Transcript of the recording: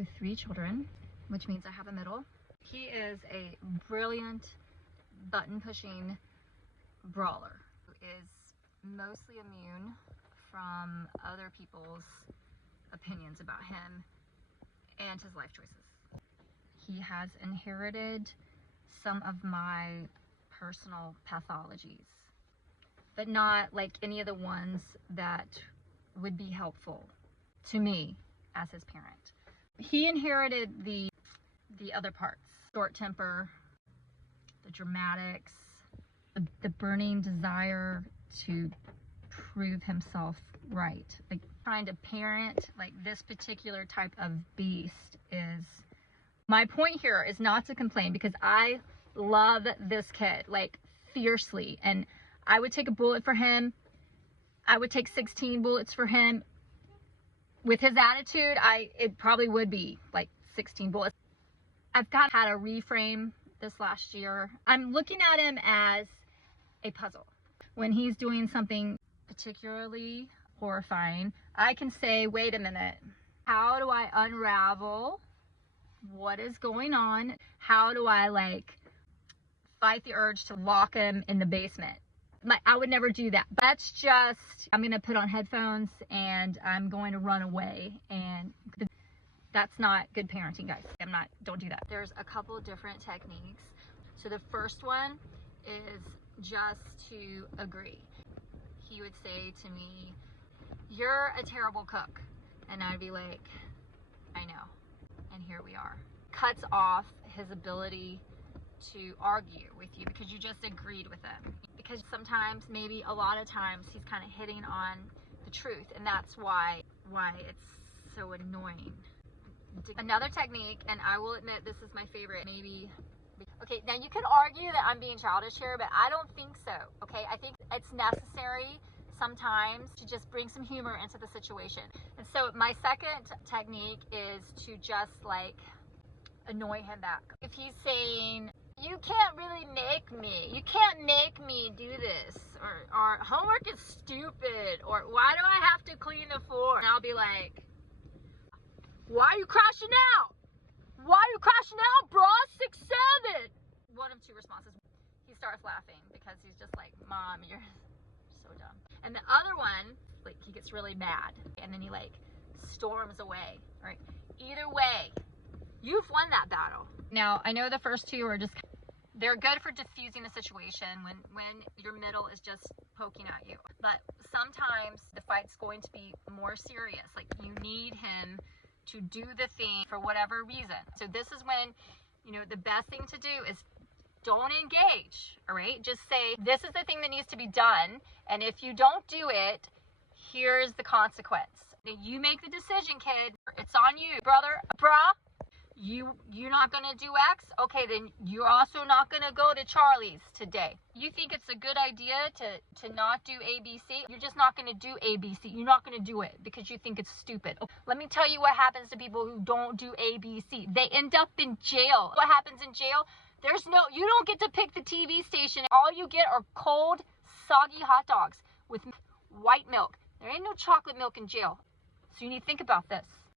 with 3 children, which means I have a middle. He is a brilliant button-pushing brawler who is mostly immune from other people's opinions about him and his life choices. He has inherited some of my personal pathologies, but not like any of the ones that would be helpful to me as his parent. He inherited the other parts: short temper, the dramatics, the burning desire to prove himself right. Like, trying to parent like this particular type of beast is, my point here is not to complain, because I love this kid like fiercely, and I would take a bullet for him. I would take 16 bullets for him. With his attitude, it probably would be like 16 bullets. I've had a reframe this last year. I'm looking at him as a puzzle. When he's doing something particularly horrifying, I can say, wait a minute, how do I unravel what is going on? How do I like fight the urge to lock him in the basement? I would never do that. That's just, I'm gonna put on headphones and I'm going to run away, and that's not good parenting, guys. Don't do that. There's a couple of different techniques. So the first one is just to agree. He would say to me, "You're a terrible cook." And I'd be like, "I know." And here we are. Cuts off his ability to argue with you because you just agreed with him. Because sometimes, maybe a lot of times, he's kind of hitting on the truth, and that's why it's so annoying. Another technique, and I will admit this is my favorite, maybe. Okay, now you could argue that I'm being childish here, but I don't think so. Okay, I think it's necessary sometimes to just bring some humor into the situation. And so my second technique is to just like annoy him back. If he's saying, "You can't really make me. You can't make me do this," or "Homework is stupid," or "Why do I have to clean the floor?" And I'll be like, "Why are you crashing out? Why are you crashing out, bro? 6'7". One of 2 responses. He starts laughing because he's just like, "Mom, you're so dumb." And the other one, like, he gets really mad and then he like storms away. Right? Either way, you've won that battle. Now, I know the first 2 are just, they're good for diffusing the situation when your middle is just poking at you. But sometimes the fight's going to be more serious. Like, you need him to do the thing for whatever reason. So this is when, the best thing to do is don't engage, all right? Just say, "This is the thing that needs to be done, and if you don't do it, here's the consequence. You make the decision, kid. It's on you, brother. Bruh. You're not gonna do X? Okay, then you're also not gonna go to Charlie's today. You think it's a good idea to not do ABC? You're just not gonna do ABC. You're not gonna do it because you think it's stupid. Let me tell you what happens to people who don't do ABC. They end up in jail. What happens in jail? You don't get to pick the TV station. All you get are cold, soggy hot dogs with white milk. There ain't no chocolate milk in jail. So you need to think about this.